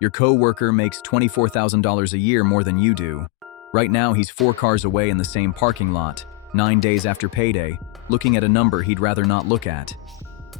Your coworker makes $24,000 a year more than you do. Right now, he's 4 cars away in the same parking lot, 9 days after payday, looking at a number he'd rather not look at.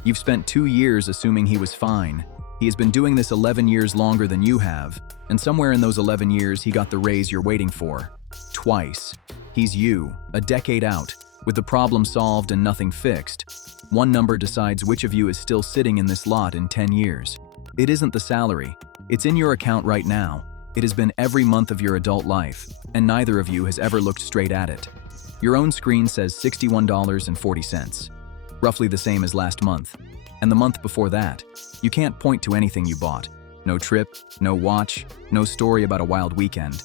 You've spent 2 years assuming he was fine. He has been doing this 11 years longer than you have, and somewhere in those 11 years, he got the raise you're waiting for. Twice. He's you, a decade out, with the problem solved and nothing fixed. One number decides which of you is still sitting in this lot in 10 years. It isn't the salary. It's in your account right now. It has been every month of your adult life, and neither of you has ever looked straight at it. Your own screen says $61.40, roughly the same as last month. And the month before that, you can't point to anything you bought. No trip, no watch, no story about a wild weekend.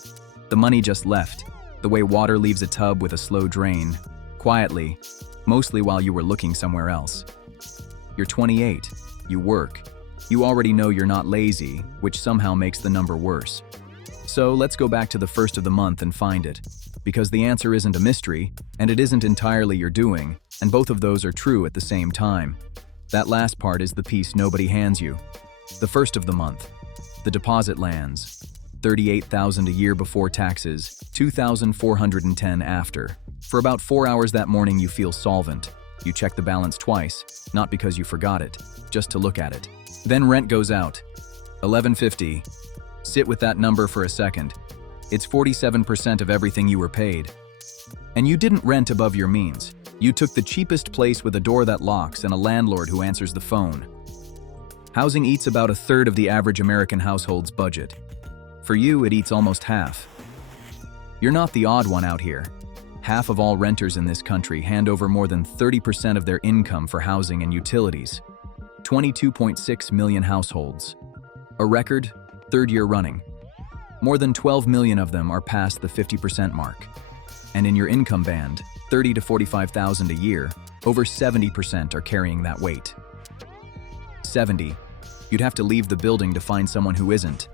The money just left, the way water leaves a tub with a slow drain, quietly, mostly while you were looking somewhere else. You're 28, you work. You already know you're not lazy, which somehow makes the number worse. So let's go back to the first of the month and find it, because the answer isn't a mystery, and it isn't entirely your doing, and both of those are true at the same time. That last part is the piece nobody hands you. The first of the month. The deposit lands. $38,000 a year before taxes, $2,410 after. For about 4 hours that morning you feel solvent. You check the balance twice, not because you forgot it, just to look at it. Then rent goes out. $11.50. Sit with that number for a second. It's 47% of everything you were paid. And you didn't rent above your means. You took the cheapest place with a door that locks and a landlord who answers the phone. Housing eats about a third of the average American household's budget. For you, it eats almost half. You're not the odd one out here. Half of all renters in this country hand over more than 30% of their income for housing and utilities. 22.6 million households. A record, 3rd year running. More than 12 million of them are past the 50% mark. And in your income band, $30,000 to $45,000 a year, over 70% are carrying that weight. 70. You'd have to leave the building to find someone who isn't.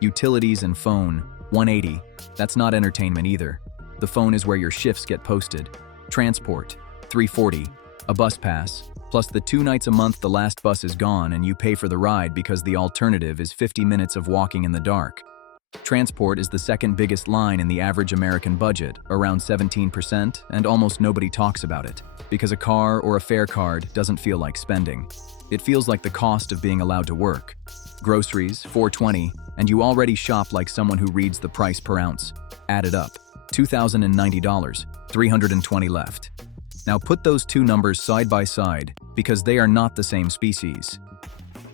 Utilities and phone, 180. That's not entertainment either. The phone is where your shifts get posted. Transport, 340. A bus pass, plus the 2 nights a month the last bus is gone and you pay for the ride because the alternative is 50 minutes of walking in the dark. Transport is the second biggest line in the average American budget, around 17%, and almost nobody talks about it, because a car or a fare card doesn't feel like spending. It feels like the cost of being allowed to work. Groceries, $4.20, and you already shop like someone who reads the price per ounce. Add it up. $2,090, 320 left. Now put those two numbers side by side, because they are not the same species.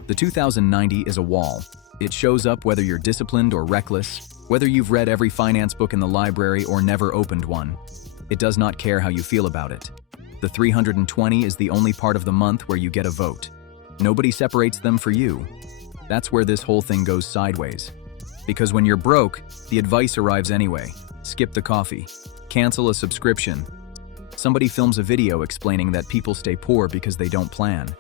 The 2090 is a wall. It shows up whether you're disciplined or reckless, whether you've read every finance book in the library or never opened one. It does not care how you feel about it. The 320 is the only part of the month where you get a vote. Nobody separates them for you. That's where this whole thing goes sideways. Because when you're broke, the advice arrives anyway. Skip the coffee. Cancel a subscription. Somebody films a video explaining that people stay poor because they don't plan.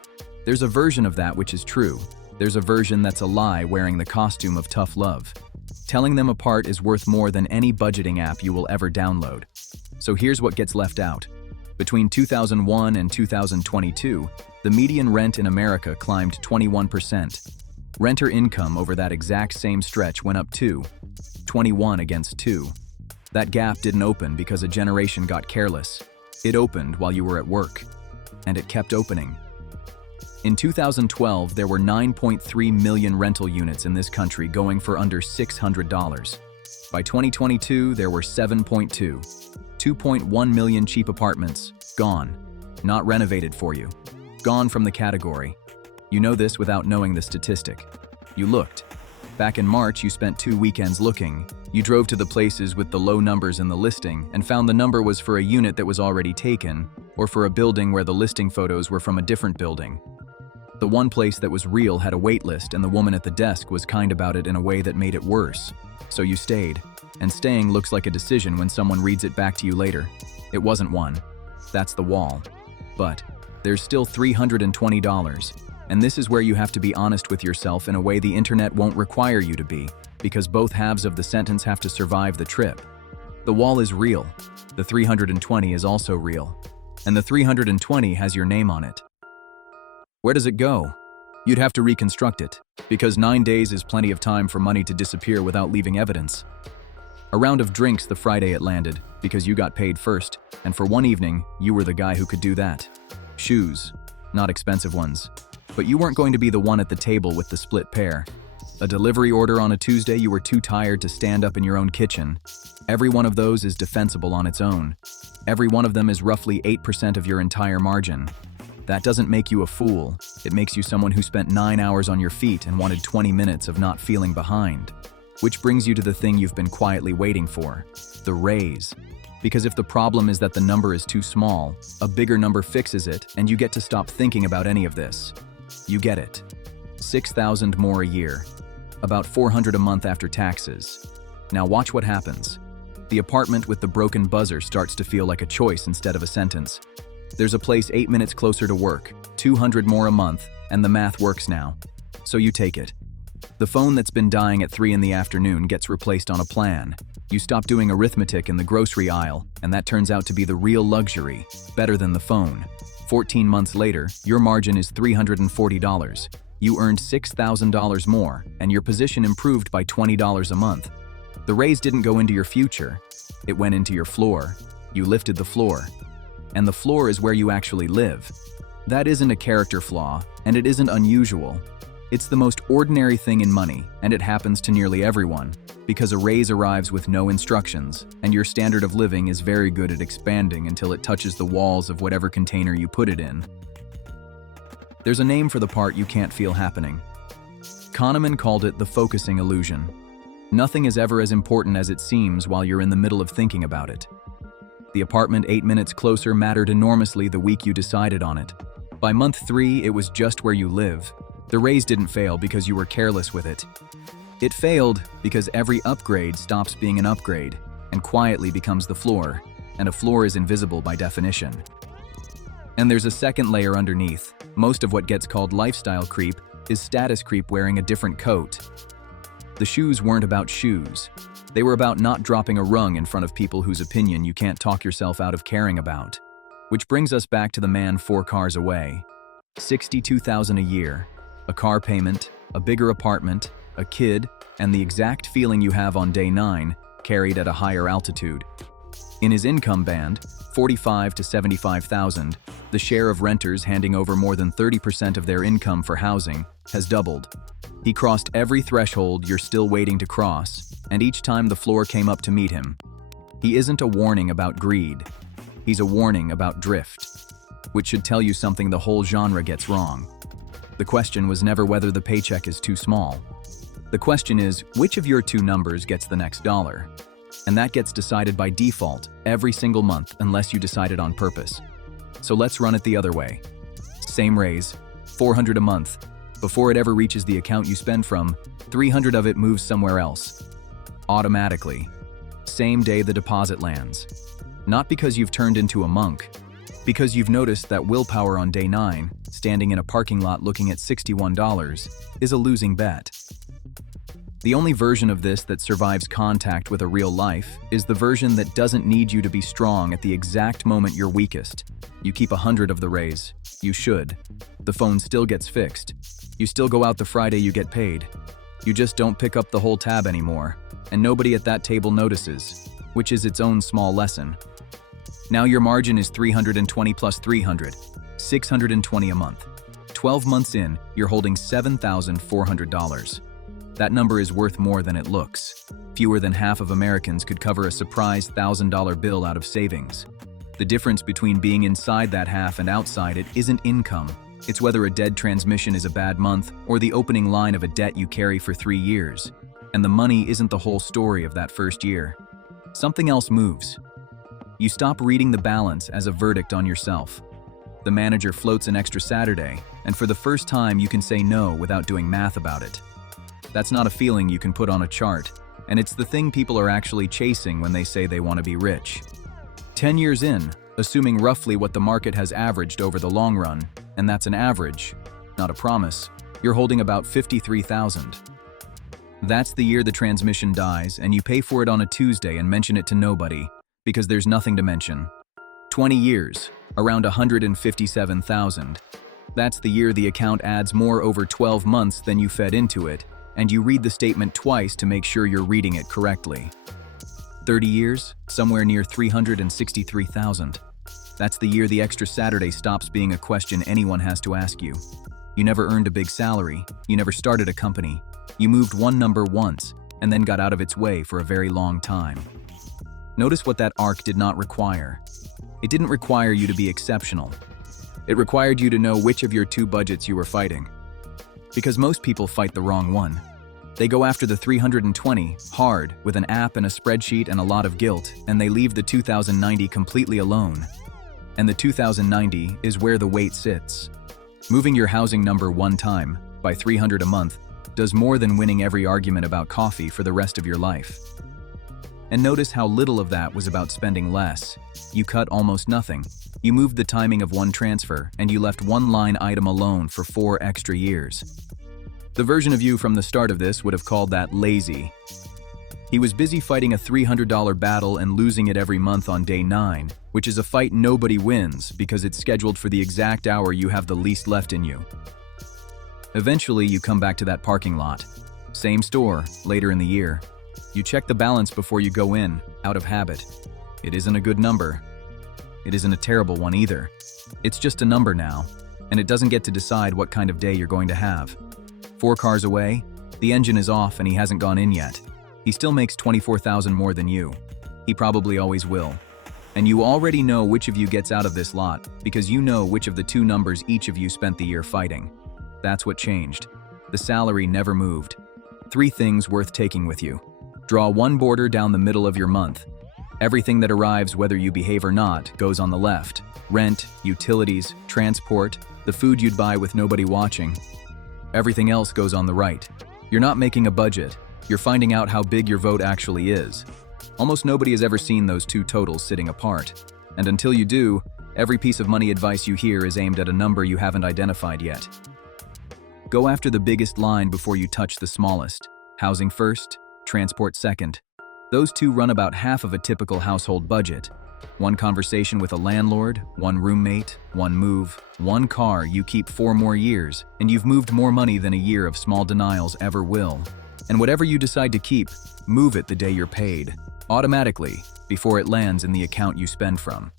There's a version of that which is true. There's a version that's a lie wearing the costume of tough love. Telling them apart is worth more than any budgeting app you will ever download. So here's what gets left out. Between 2001 and 2022, the median rent in America climbed 21%. Renter income over that exact same stretch went up 21 against 2. That gap didn't open because a generation got careless. It opened while you were at work. And it kept opening. In 2012, there were 9.3 million rental units in this country going for under $600. By 2022, there were 7.2. 2.1 million cheap apartments, gone. Not renovated for you. Gone from the category. You know this without knowing the statistic. You looked. Back in March, you spent 2 weekends looking. You drove to the places with the low numbers in the listing and found the number was for a unit that was already taken, or for a building where the listing photos were from a different building. The one place that was real had a wait list and the woman at the desk was kind about it in a way that made it worse. So you stayed. And staying looks like a decision when someone reads it back to you later. It wasn't one. That's the wall. But there's still $320. And this is where you have to be honest with yourself in a way the internet won't require you to be, because both halves of the sentence have to survive the trip. The wall is real. The 320 is also real. And the 320 has your name on it. Where does it go? You'd have to reconstruct it, because 9 days is plenty of time for money to disappear without leaving evidence. A round of drinks the Friday it landed, because you got paid first, and for one evening, you were the guy who could do that. Shoes, not expensive ones. But you weren't going to be the one at the table with the split pair. A delivery order on a Tuesday you were too tired to stand up in your own kitchen. Every one of those is defensible on its own. Every one of them is roughly 8% of your entire margin. That doesn't make you a fool. It makes you someone who spent 9 hours on your feet and wanted 20 minutes of not feeling behind. Which brings you to the thing you've been quietly waiting for, the raise. Because if the problem is that the number is too small, a bigger number fixes it and you get to stop thinking about any of this. You get it. $6,000 more a year. About $400 a month after taxes. Now watch what happens. The apartment with the broken buzzer starts to feel like a choice instead of a sentence. There's a place 8 minutes closer to work, $200 more a month, and the math works now. So you take it. The phone that's been dying at 3 in the afternoon gets replaced on a plan. You stop doing arithmetic in the grocery aisle, and that turns out to be the real luxury, better than the phone. 14 months later, your margin is $340. You earned $6,000 more, and your position improved by $20 a month. The raise didn't go into your future. It went into your floor. You lifted the floor. And the floor is where you actually live. That isn't a character flaw, and it isn't unusual. It's the most ordinary thing in money, and it happens to nearly everyone, because a raise arrives with no instructions, and your standard of living is very good at expanding until it touches the walls of whatever container you put it in. There's a name for the part you can't feel happening. Kahneman called it the focusing illusion. Nothing is ever as important as it seems while you're in the middle of thinking about it. The apartment 8 minutes closer mattered enormously the week you decided on it. By month 3, it was just where you live. The raise didn't fail because you were careless with it. It failed because every upgrade stops being an upgrade and quietly becomes the floor, and a floor is invisible by definition. And there's a second layer underneath. Most of what gets called lifestyle creep is status creep wearing a different coat. The shoes weren't about shoes. They were about not dropping a rung in front of people whose opinion you can't talk yourself out of caring about. Which brings us back to the man 4 cars away. $62,000 a year, a car payment, a bigger apartment, a kid, and the exact feeling you have on day 9, carried at a higher altitude. In his income band, $45,000 to $75,000, the share of renters handing over more than 30% of their income for housing has doubled. He crossed every threshold you're still waiting to cross, and each time the floor came up to meet him. He isn't a warning about greed. He's a warning about drift, which should tell you something the whole genre gets wrong. The question was never whether the paycheck is too small. The question is, which of your 2 numbers gets the next dollar? And that gets decided by default every single month unless you decide it on purpose. So let's run it the other way. Same raise, $400 a month. Before it ever reaches the account you spend from, $300 of it moves somewhere else. Automatically. Same day the deposit lands. Not because you've turned into a monk, because you've noticed that willpower on day 9, standing in a parking lot looking at $61, is a losing bet. The only version of this that survives contact with a real life is the version that doesn't need you to be strong at the exact moment you're weakest. You keep 100 of the raise. You should. The phone still gets fixed. You still go out the Friday you get paid. You just don't pick up the whole tab anymore, and nobody at that table notices, which is its own small lesson. Now your margin is $320 plus $300, $620 a month. 12 months in, you're holding $7,400. That number is worth more than it looks. Fewer than half of Americans could cover a surprise $1,000 bill out of savings. The difference between being inside that half and outside it isn't income. It's whether a dead transmission is a bad month or the opening line of a debt you carry for 3 years. And the money isn't the whole story of that first year. Something else moves. You stop reading the balance as a verdict on yourself. The manager floats an extra Saturday, and for the first time you can say no without doing math about it. That's not a feeling you can put on a chart, and it's the thing people are actually chasing when they say they want to be rich. 10 years in, assuming roughly what the market has averaged over the long run, and that's an average, not a promise, you're holding about $53,000. That's the year the transmission dies, and you pay for it on a Tuesday and mention it to nobody, because there's nothing to mention. 20 years, around $157,000. That's the year the account adds more over 12 months than you fed into it, and you read the statement twice to make sure you're reading it correctly. 30 years, somewhere near 363,000. That's the year the extra Saturday stops being a question anyone has to ask you. You never earned a big salary, you never started a company, you moved one number once, and then got out of its way for a very long time. Notice what that arc did not require. It didn't require you to be exceptional. It required you to know which of your two budgets you were fighting. Because most people fight the wrong one. They go after the 320, hard, with an app and a spreadsheet and a lot of guilt, and they leave the 2090 completely alone. And the 2090 is where the weight sits. Moving your housing number one time, by $300 a month, does more than winning every argument about coffee for the rest of your life. And notice how little of that was about spending less. You cut almost nothing. You moved the timing of one transfer, and you left one line item alone for 4 extra years. The version of you from the start of this would have called that lazy. He was busy fighting a $300 battle and losing it every month on day 9, which is a fight nobody wins because it's scheduled for the exact hour you have the least left in you. Eventually, you come back to that parking lot. Same store, later in the year. You check the balance before you go in, out of habit. It isn't a good number. It isn't a terrible one either. It's just a number now, and it doesn't get to decide what kind of day you're going to have. 4 cars away, the engine is off and he hasn't gone in yet. He still makes $24,000 more than you. He probably always will. And you already know which of you gets out of this lot because you know which of the 2 numbers each of you spent the year fighting. That's what changed. The salary never moved. 3 things worth taking with you. Draw one border down the middle of your month. Everything that arrives, whether you behave or not, goes on the left. Rent, utilities, transport, the food you'd buy with nobody watching. Everything else goes on the right. You're not making a budget. You're finding out how big your vote actually is. Almost nobody has ever seen those 2 totals sitting apart. And until you do, every piece of money advice you hear is aimed at a number you haven't identified yet. Go after the biggest line before you touch the smallest. Housing first, transport second. Those 2 run about half of a typical household budget. 1 conversation with a landlord, 1 roommate, 1 move, 1 car you keep 4 more years, and you've moved more money than a year of small denials ever will. And whatever you decide to keep, move it the day you're paid, automatically, before it lands in the account you spend from.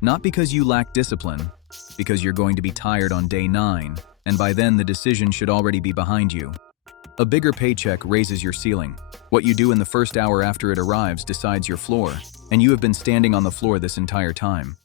Not because you lack discipline, because you're going to be tired on day 9, and by then the decision should already be behind you. A bigger paycheck raises your ceiling. What you do in the first hour after it arrives decides your floor, and you have been standing on the floor this entire time.